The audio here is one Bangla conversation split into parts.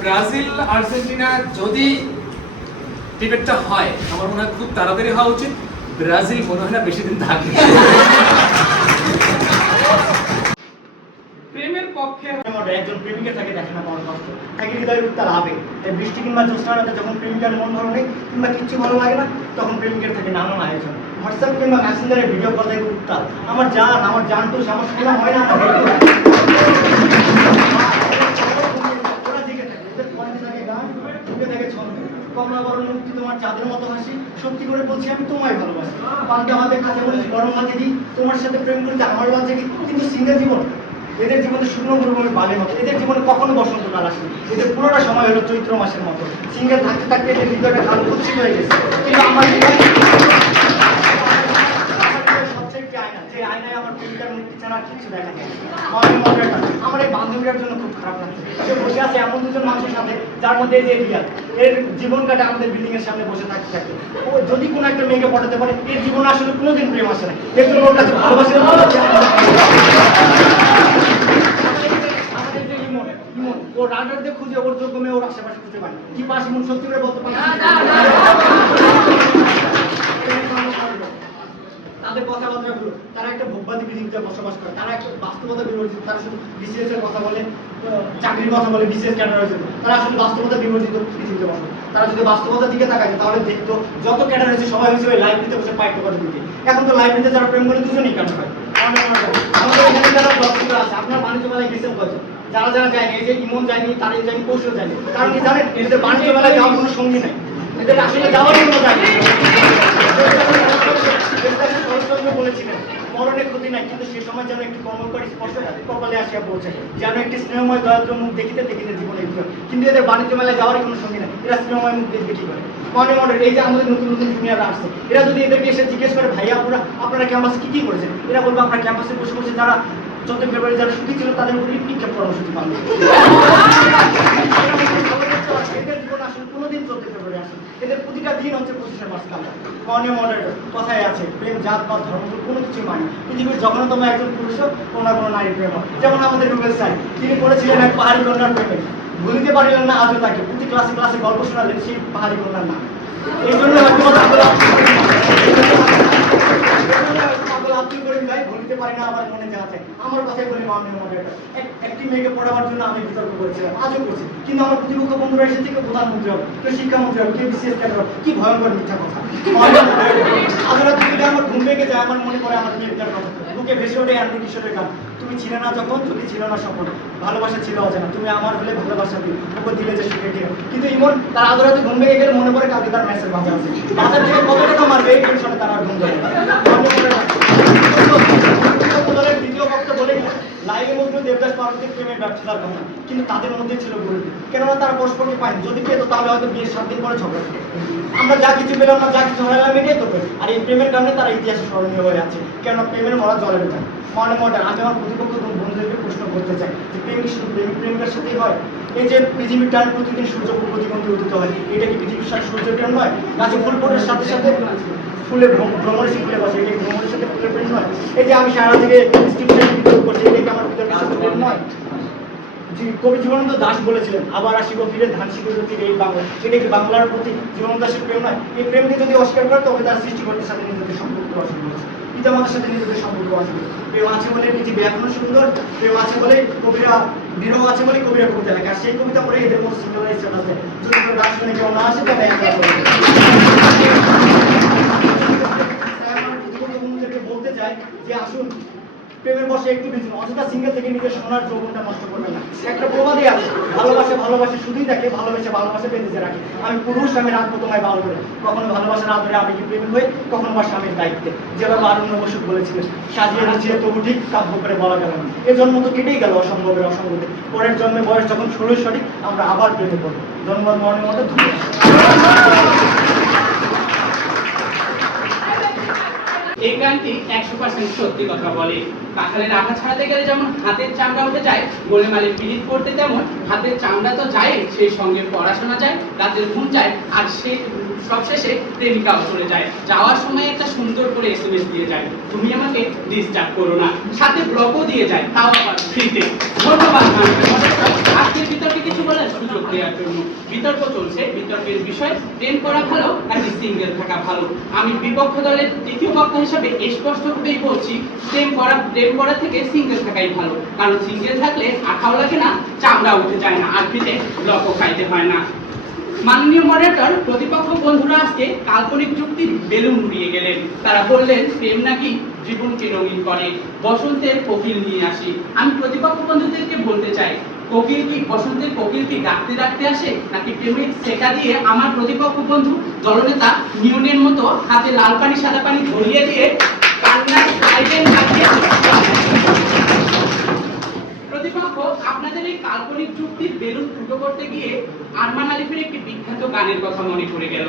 ব্রাজিল আর্জেন্টিনা যদি ডিবেটটা হয় আমার মনে হয় খুব তাড়াতাড়ি হওয়া উচিত। ব্রাজিল মনে হয় না বেশি দিন থাকবে। প্রেমের পক্ষে একজন প্রেমিকের থাকে দেখে না বড় কষ্ট থাকে হৃদয়ের উত্তাল আবেগ। তাই বৃষ্টি কিংবা জ্যোৎস্নারাতে যখন প্রেমিকার মন ভালো নেই কিংবা কিচ্ছু ভালো লাগে না তখন প্রেমিকের থাকে নানান আয়োজন। হোয়াটসঅ্যাপ কিংবা মেসেঞ্জারে ভিডিও কল থেকে উত্তাল আমার জান তো আমার শোনা হয় না ওরা জেগে থাকে ওদের কণ্ঠে থাকে গান ঢুকে থাকে ছন্দ। কমলা বরণ মুক্তি তোমার চাঁদের মতো হাসি সত্যি করে বলছি আমি তোমায় ভালোবাসি। পাল্টা হাতে কাছে বলেছি গরম হাতে দিই তোমার সাথে প্রেম করতে আমার লজ্জা কি কিন্তু সিঙ্গেল জীবন এদের জীবনে শুকনো মরুভূমি বালির মতো। এদের জীবনে কখনো বসন্তকাল আসেনি। এদের পুরোটা সময় হলো চৈত্র মাসের মতো। সিঙ্গেল থাকতে থাকতে এদের হৃদয়টা কালো কুৎসিত হয়ে গেছে। কিন্তু আমার সবচেয়ে একটি আয়না যে আয়নায় আমার প্রেমিকার মুক্তি ছাড়া আর কিছু দেখা যায় আমার এই বান্ধবীটার জন্য খুব খারাপ লাগছে। সে বসে আছে এমন দুজন মানুষের সাথে যার মধ্যে এই যে রিয়াল এর জীবন কাটে আমাদের বিল্ডিং এর সামনে বসে থাকতে থাকে। ও যদি কোনো একটা মেয়েকে পটাতে পারে এর জীবনে আসলে কোনোদিন প্রেম আসে না। এর জন্য ওর কাছে ভালোবাসে ও রাডারতে খুঁজে ওর যোগ্য মেয়ে ওর আশেপাশে খুঁজে পায় কি পাশ এমন সত্যি করে বলতে পারে তাদের কথাবার্তাগুলো তারা একটা ভোগবাদী পৃথিবীতে বসবাস করে। তারা একটা বাস্তবতা বিবর্জিত। তারা শুধু বিসিএস এর কথা বলে চাকরির কথা বলে বিসিএস ক্যাডার হয়েছে তারা আসলে বাস্তবতা বিবর্জিত পৃথিবীতে বসে। তারা যদি বাস্তবতার দিকে তাকায় তাহলে দেখতো যত ক্যাডার হয়েছে সবাই হয়েছে ওই লাইব্রেরিতে বসে পাইতে কথা দিতে। এখন তো লাইব্রেরিতে যারা প্রেম করে দুজনেই ক্যাডার হয়। আমাদের এখানে যারা ডক্টর আছে আপনার বাণিজ্য মেলায় গেছেন কয়জন যারা যারা যায়নি এই যে ইমন যায়নি তারিখ যায়নি কৌশল যায়নি কারণ কি জানেন এদের বাণিজ্য মেলায় যাওয়ার কোনো সঙ্গী নাই। এদের আসলে যাওয়ার কোনো জায়গা বলেছিলেন মরণে ক্ষতি নাই কিন্তু সে সময় যেন একটি কর্মকরী স্পর্শ কপালে আসিয়া পৌঁছে যেন একটি স্নেহময় দয়াদ্র মুখ দেখিতে দেখিতে জীবনে এগিয়ে। কিন্তু এদের বাণিজ্য মেলায় যাওয়ার কোনো সঙ্গী নাই। এরা স্নেহময় মুখ দেখবে কি করে মনে মনে এই যে আমাদের নতুন নতুন জুনিয়ররা আসছে এরা যদি এদেরকে এসে জিজ্ঞেস করে ভাইয়া আপনারা ক্যাম্পাসে কি করেছেন এরা বলবো আমরা ক্যাম্পাসে বসে বসে যারা 14 ফেব্রুয়ারি যারা সুখী ছিল তাদের উপর নিক্ষেপ কর্মসূচি পালন এদের জীবন আসলে কোনোদিন 14 ফেব্রুয়ারি আসে এদের প্রতিটা দিন হচ্ছে 25শে মার্চ কাল কর্ণীয় মডেল কথায় আছে প্রেম জাত বা ধর্ম কোনো কিছু মানে পৃথিবীর জঘন্যতম একজন পুরুষও কোনো না কোনো নারী প্রেম যেমন আমাদের রুবেল স্যার তিনি করেছিলেন এক পাহাড়ি কন্যার প্রেমে ভুলিতে পারিলেন না আজও তাকে প্রতি ক্লাসে ক্লাসে গল্প শোনালেন সেই পাহাড়ি কন্যার নাম। এই জন্য ভুলতে পারি না আমার মনে যা আছে আমার কথাই বলি মাননীয় মডারেটর একটি মেয়েকে পড়াবার জন্য আমি বিতর্ক করেছিলাম আজও করছি কিন্তু আমার প্রতিপক্ষ বন্ধুরা এসে থেকে প্রধানমন্ত্রী হবে কেউ শিক্ষামন্ত্রী হবে কেউ বিসিএস ক্যাডার হবে কি ভয়ঙ্কর মিথ্যা কথা। আদালত থেকে আমার ঘুম ভেঙে যায় আমার মনে পড়ে আমার মেয়েটার কথা বুকে ভেসে ওঠে আন্টি কিশোরের গান তুমি ছিলে না যখন যদি ছিল না স্বপ্ন ভালোবাসা ছিল অজানা তুমি আমার হলে ভালোবাসা দিও ওপর দিলে যে সুখে গিয়ে কিন্তু ইমন তার আদালতে ঘুম ভেঙে গেলে মনে পড়ে কালকে তার ম্যাচের বাজার আছে বাজার থেকে কত টাকা মারবে এই টেনশনে তার আর ঘুম ধরে দলের দ্বিতীয় বক্তা বলে লাইভে মধ্যে দেবদাস পার্বতীর প্রেমের ব্যর্থতার কথা কিন্তু তাদের মধ্যে ছিল গরিব কেননা তারা পরস্পরকে পায়নি যদি পেত তাহলে হয়তো বিয়ের 7 দিন পরে ঝগড়া আমরা যা কিছু পেলাম না যা কিছু হারালাম এটাই তো আর এই প্রেমের কারণে তারা ইতিহাসে স্মরণীয় হয়ে আছে কেননা প্রেমের মরা জলে যায় মনে মনে আমি আমার প্রতিপক্ষ বন্ধুদেরকে প্রশ্ন করতে চাই যে প্রেম কি শুধু প্রেমিকের সাথেই হয় এই যে পৃথিবীর টান প্রতিদিন সূর্য পূর্ব দিগন্তে উদিত হয় এটা কি পৃথিবীর সাথে সূর্যের প্রেম নয় গাছে ফুল ফোটার সাথে সাথে ফুলে ভ্রমণের ফুলে বসে এটা ভ্রমণের সাথে ফুলের প্রেম নয় এই যে আমি সারা থেকে স্টিফেন বিতর্ক করছি এটা কি আমার ভিতরে প্রেম নয়। কবি জীবনানন্দ দাশ বলেছিলেন আবার আসিব ফিরে ধান শিখে ফিরে এই বাংলা এটা কি বাংলার প্রতি জীবনানন্দ দাশের প্রেম নয়। এই প্রেমকে যদি অস্বীকার করে তবে তার সৃষ্টিকর্তার সাথে নিজেদের সম্পর্ক অসুবিধা হচ্ছে পিতামাতার সাথে নিজেদের সম্পর্ক অসুবিধা প্রেম আছে বলে পৃথিবী এখনো সুন্দর প্রেম আছে বলে কবিরা বিরহ আছে বলে কবিরা কবিতা লেখে আর সেই কবিতা পড়ে এদের মতো সিঙ্গেলাইজ আছে যদি কোনো গান শুনে কেউ না আসে তবে বলতে চাই যে আসুন প্রেমের বসে একটু ভিজুন অযথা সিঙ্গেল থেকে নিজের সোনার যৌবনটা নষ্ট করবেন না। একটা প্রবাদই আছে ভালোবাসে শুধুই তাকে ভালোবাসে বেঁধে রাখে আমি পুরুষ আমি রাখবো তোমায় ভালো করে কখনো ভালোবাসার আদরে আমি কি প্রেমিক হয়ে কখনো বা স্বামীর দায়িত্বে যেভাবে আরণ্য বসু বলেছিলেন সাজিয়ে রাজিয়ে তবু ঠিক কাব্য করে বলা গেল না এ জন্ম তো কেটেই গেল অসম্ভবের অসম্ভবে পরের জন্মে বয়স যখন 16 সঠিক আমরা আবার প্রেমে পড়বো জন্ম মনের মতো এই গানটি 100% সত্যি কথা বলে কাঁঠালের আঠা ছাড়াতে গেলে যেমন হাতের চামড়া উঠে যায় বলে মালে পিরিত করতে তেমন হাতের চামড়া তো যায় সেই সঙ্গে পড়াশোনা যায় রাতের ঘুম যায় আর সেই সবশেষে প্রেমিকাও চলে যায় যাওয়ার সময় একটা সুন্দর করে SMS দিয়ে যায় তুমি আমাকে ডিস্টার্ব করো না সাথে ব্লগও দিয়ে যায় তাও আবার ফ্রিতে। ধন্যবাদ আজকের বিতর্কে কিছু বলার সুযোগ দেওয়ার জন্য। বিতর্ক চলছে, বিতর্কের বিষয় প্রেম করা ভালো নাকি সিঙ্গেল থাকা ভালো। আমি বিপক্ষ দলের তৃতীয় বক্তা হিসাবে স্পষ্টভাবেই বলছি, প্রেম করা থেকে সিঙ্গেল থাকাই ভালো। কারণ সিঙ্গেল থাকলে আঠাও লাগে না, চামড়া উঠে যায় না, আর পিঠে লকও খাইতে হয় না। মাননীয় মডারেটর, প্রতিপক্ষ বন্ধুরা আজকে কাল্পনিক যুক্তির বেলুন উড়িয়ে গেলেন। তারা বললেন প্রেম নাকি জীবনকে রঙিন করে, বসন্তের কোকিল নিয়ে আসি। আমি প্রতিপক্ষ বন্ধুদেরকে বলতে চাই, বসন্তের কোকিল কি ডাকতে ডাকতে আসে, নাকি প্রেমের শেখা দিয়ে আমার প্রতিপক্ষ বন্ধু দলনেতা নিউনের মতো হাতে লাল পানি সাদা পানি ধরিয়ে দিয়ে কান্নার সাইডেন লাগিয়ে প্রতিপক্ষ আপনাদের এই কাল্পনিক যুক্তির বেলুন ফুটো করতে গিয়ে আরমান আলিফের একটি বিখ্যাত গানের কথা মনে পড়ে গেল।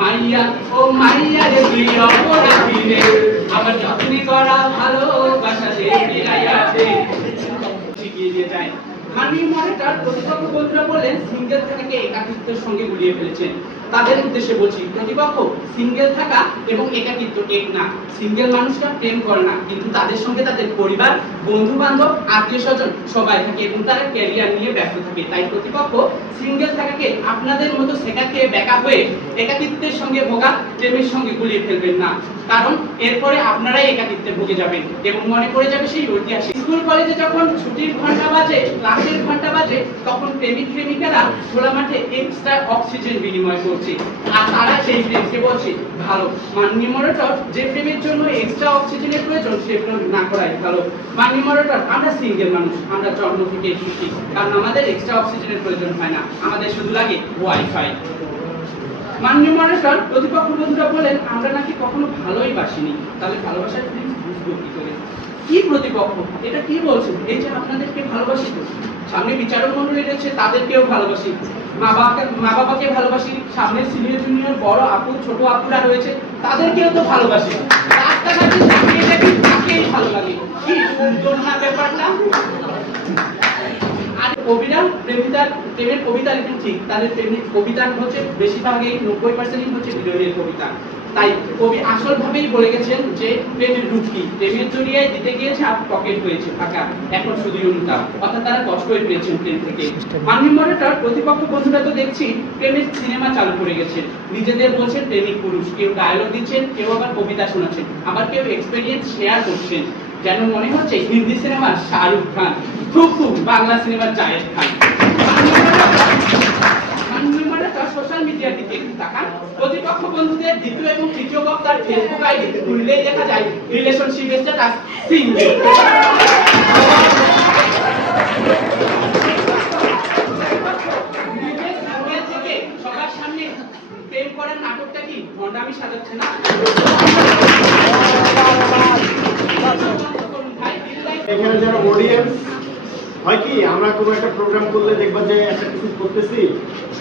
মাইয়া ও মাইয়া রে তুই অপরাধী রে, আমার যত্নে করা ভালোবাসা দে ফিরাইয়া দে, শিখিয়ে দিয়ে যায়। মাননীয় মডারেটর, প্রতিপক্ষ বন্ধুরা বলেন সিঙ্গেল থাকাকে একাকিত্বের সঙ্গে গুলিয়ে ফেলেছেন। তাদের উদ্দেশ্যে বলছি, প্রতিপক্ষ, সিঙ্গেল থাকা এবং একাকিত্ব এক না। সিঙ্গেল মানুষরা প্রেম করে না, কিন্তু তাদের সঙ্গে তাদের পরিবার, বন্ধু বান্ধব, আত্মীয় স্বজন সবাই থাকে এবং তারা ক্যারিয়ার নিয়ে ব্যস্ত থাকে। তাই প্রতিপক্ষ, সিঙ্গেল থাকাকে আপনাদের মতো শেখা খেয়ে বেকা হয়ে একাকিত্বের সঙ্গে ভোগা প্রেমের সঙ্গে গুলিয়ে ফেলবেন না। কারণ এরপরে আপনারাই একাকিত্বে ভুগে যাবেন এবং মনে পড়ে যাবে সেই ঐতিহাসিক স্কুল কলেজে যখন ছুটির ঘন্টা বাজে, ক্লাসের ঘন্টা বাজে, তখন প্রেমিক প্রেমিকারা খোলা মাঠে এক্সট্রা অক্সিজেন বিনিময় করছে, আর তারা সেই প্রেমকে বলছে ভালো। মাননীয় মডারেটর, যে প্রেমের জন্য এক্সট্রা অক্সিজেনের প্রয়োজন সে প্রেম না করাই ভালো। মাননীয় মডারেটর, আমরা সিঙ্গেল মানুষ, আমরা জন্ম থেকে সুখী, কারণ আমাদের এক্সট্রা অক্সিজেনের প্রয়োজন হয় না, আমাদের শুধু লাগে ওয়াইফাই। মাননীয় মডারেটর, প্রতিপক্ষ বন্ধুরা বলেন আমরা নাকি কখনো ভালোই বাসিনি, তাহলে ভালোবাসার ফিলিংস বুঝবো কি করে? কি প্রতিপক্ষ, এটা কি বলছেন? এই যে আপনাদেরকে ভালোবাসি, তো সামনে বিচারক মন্ডলী রয়েছে, তাদেরকেও ভালোবাসি, মা বাবাকে ভালোবাসি, সামনে সিনিয়র জুনিয়র বড় আপু ছোট আপুরা রয়েছে, তাদেরকেও তো ভালোবাসি, রাস্তাঘাটে তাকিয়ে দেখি তাকেই ভালো লাগে। কি সুন্দর না ব্যাপারটা? আর কবিরা প্রেমের কবিতা লেখেন ঠিক, তাদের প্রেমের কবিতা হচ্ছে বেশিরভাগই 90% হচ্ছে বিরোধের কবিতা। তাই কবি আসল ভাবেই বলে গেছেন যে প্রেমের রূপ কি, প্রেমের জড়িয়ায় দিতে গিয়েছে আর পকেট হয়েছে ফাঁকা, এখন শুধু অনুতাপ, অর্থাৎ তারা কষ্টই পেয়েছেন প্রেম থেকে। মাননীয় মডারেটর, প্রতিপক্ষ বন্ধুরা তো দেখছি প্রেমের সিনেমা চালু করে গেছেন, নিজেদের বলছেন প্রেমিক পুরুষ, কেউ ডায়লগ দিচ্ছেন, কেউ আবার কবিতা শোনাচ্ছেন, আবার কেউ এক্সপেরিয়েন্স শেয়ার করছেন, যেন মনে হচ্ছে হিন্দি সিনেমার শাহরুখ খান, খুব বাংলা সিনেমার জায়েদ খান। সোশ্যাল মিডিয়ার দিকে একটু তাকান, প্রতিপক্ষ বন্ধুদের দ্বিতীয় এবং তৃতীয় বক্তার ফেসবুক আইডি খুললেই দেখা যায় রিলেশনশিপ স্ট্যাটাস সিঙ্গেল। থেকে সবার সামনে প্রেম করার নাটকটা কি ভণ্ডামি সাজাচ্ছে না? এখানে যারা অডিয়েন্স হয় কি, আমরা কোনো একটা প্রোগ্রাম করলে দেখবা যে একটা কিছু করতেছি,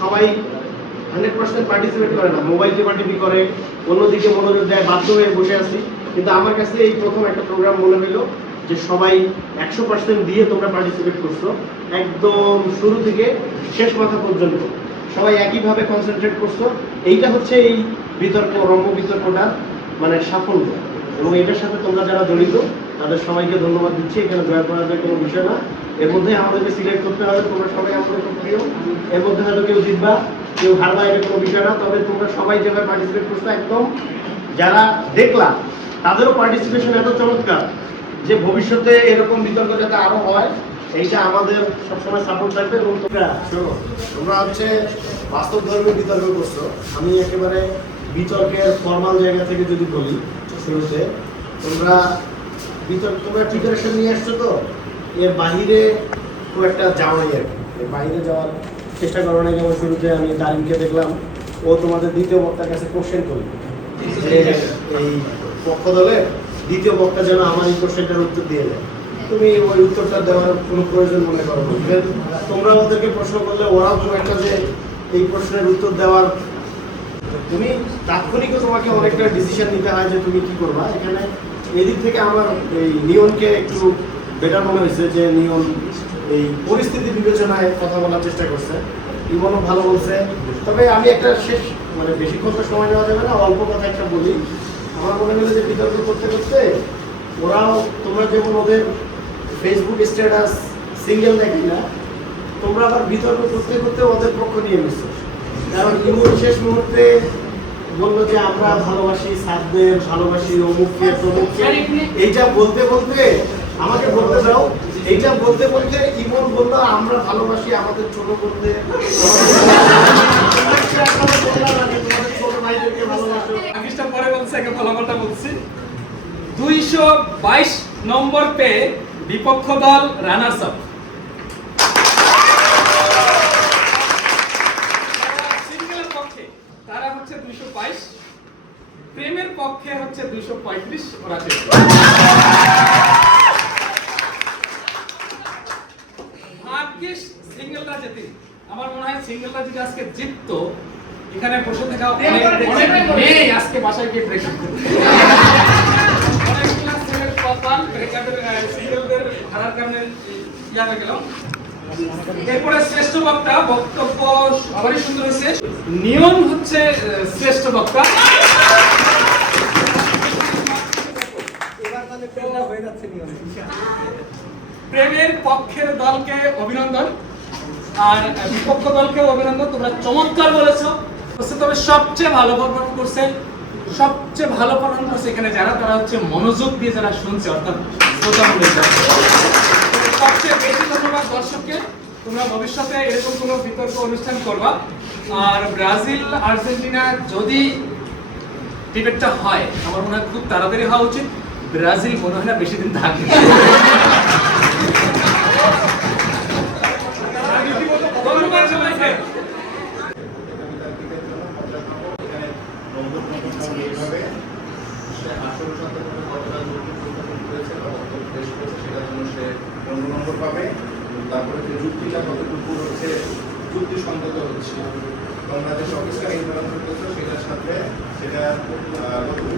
সবাই 100% পার্টিসিপেট করে না, মোবাইল টিপাটিপি করে, অন্যদিকে মনোযোগ দেয়, বাধ্য হয়ে বসে আছি। কিন্তু আমার কাছে এই প্রথম একটা প্রোগ্রাম মনে হলো যে সবাই 100% দিয়ে তোমরা পার্টিসিপেট করছো, একদম শুরু থেকে শেষ মাথা পর্যন্ত সবাই একইভাবে কনসেন্ট্রেট করছো। এইটা হচ্ছে এই বিতর্ক, রম্য বিতর্কটা মানে সাফল্য, এবং এটার সাথে তোমরা যারা জড়িত তাদের সবাইকে ধন্যবাদ দিচ্ছি। এখানে জয় পরাজয় কোনো বিষয় না, এর মধ্যে আমাদেরকে সিলেক্ট করতে হবে, তোমরা সবাই আমাদের খুব প্রিয়, এর মধ্যে হয়তো কেউ জিতবা কেউ হারবা, এটা কোনো বিষয় না। তবে তোমরা সবাই যেভাবে পার্টিসিপেট করছো, একদম যারা দেখলা তাদেরও পার্টিসিপেশন এত চমৎকার যে ভবিষ্যতে এরকম বিতর্ক যাতে আরো হয়, এইটা আমাদের সবসময় সাপোর্ট থাকবে। এবং তোমরা হচ্ছে বাস্তব ধর্মের বিতর্ক করছো, আমি একেবারে বিতর্কের ফর্মাল জায়গা থেকে যদি বলি, শুরুতে তোমরা প্রিপারেশন নিয়ে আসছো, তো এর বাহিরে খুব একটা যাওয়া নেই আর কি, এর বাইরে যাওয়ার চেষ্টা করো না। যেমন শুরুতে আমি তারিমকে দেখলাম, ও তোমাদের দ্বিতীয় বক্তার কাছে কোশ্চেন করলো যে এই পক্ষ দলের দ্বিতীয় বক্তা যেন আমার এই কোশ্চেনটার উত্তর দিয়ে দেয়। তুমি ওই উত্তরটা দেওয়ার কোনো প্রয়োজন মনে করো না, তোমরা ওদেরকে প্রশ্ন করলে ওরাও খুব একটা যে এই প্রশ্নের উত্তর দেওয়ার, তুমি তাৎক্ষণিকও তোমাকে অনেকটা ডিসিশন নিতে হয় যে তুমি কি করবা। এখানে এদিক থেকে আমার এই নিয়নকে একটু বেটার মনে হয়েছে, যে নিয়ন এই পরিস্থিতি বিবেচনায় কথা বলার চেষ্টা করছে, ইমনও ভালো বলছে। তবে আমি একটা শেষ মানে বেশিক্ষণ তো সময় নেওয়া যাবে না, অল্প কথা একটা বলি। আমার মনে হলো যে বিতর্ক করতে করতে ওরাও, তোমরা যেমন ওদের ফেসবুক স্ট্যাটাস সিঙ্গেল দেখি না, তোমরা আবার বিতর্ক করতে করতে ওদের পক্ষ নিয়ে নিচ্ছো। কারণ ইমন শেষ মুহূর্তে বললো যে আমরা ভালোবাসি সাদদের, ভালোবাসি অমুককে তমুককে। এইটা বলতে বলতে আমাকে বলতে দাও, এইটা বলতে বলতে ইমন বললো আমরা ভালোবাসি আমাদের ছোট করতে, তোমাদের ছোট ভাইদেরকে ভালোবাসো। আকিসটা পরে বলছে, আগে ফলাফলটা বলছি। 222 নম্বর পেয়ে বিপক্ষ দল রানার্স আপ। সিঙ্গেলের পক্ষে তারা হচ্ছে 222, প্রেমের পক্ষে হচ্ছে 235, ওরা পেয়েছে। ভাগ্যিস সিঙ্গেলরা জেতে। আমার মনে হয় সিঙ্গেলরা যদি আজকে জিততো, এখানে বসে থাকা অনেক মেয়ে আজকে বাসায় গিয়ে ব্রেকআপ করতো। অনেকগুলা ছেলের কপাল ব্রেকআপের সিঙ্গেলদের হারার কারণে ইয়া হয়ে গেল। এরপরে শ্রেষ্ঠ বক্তা, বক্তব্য সবারই সুন্দর হয়েছে। নিয়ম হচ্ছে শ্রেষ্ঠ বক্তা। প্রেমের পক্ষের দলকে অভিনন্দন, আর বিপক্ষ দলকে অভিনন্দন। তোমরা চমৎকার বলেছো। তবে সবচেয়ে ভালো পারফর্ম করছে, সবচেয়ে ভালো পারফর্ম করছে এখানে যারা, তারা হচ্ছে মনোযোগ দিয়ে যারা শুনছে, অর্থাৎ শ্রোতা মণ্ডলী। সবচেয়ে বেশি ধন্যবাদ দর্শককে। তোমরা ভবিষ্যতে এরকম কোনো বিতর্ক অনুষ্ঠান করবা। আর ব্রাজিল আর্জেন্টিনা যদি ডিবেটটা হয়, আমার মনে হয় খুব তাড়াতাড়ি হওয়া উচিত। ব্রাজিল মনে হয় না বেশি দিন থাকবে। ধন্যবাদ সবাইকে। তারপরে যে যুক্তিটা কতটুকু হচ্ছে যুক্তিসঙ্গত হচ্ছে, তোমরা যে সংস্কার নির্ধারণ করতেছো সেটার সাথে সেটা কতটুকু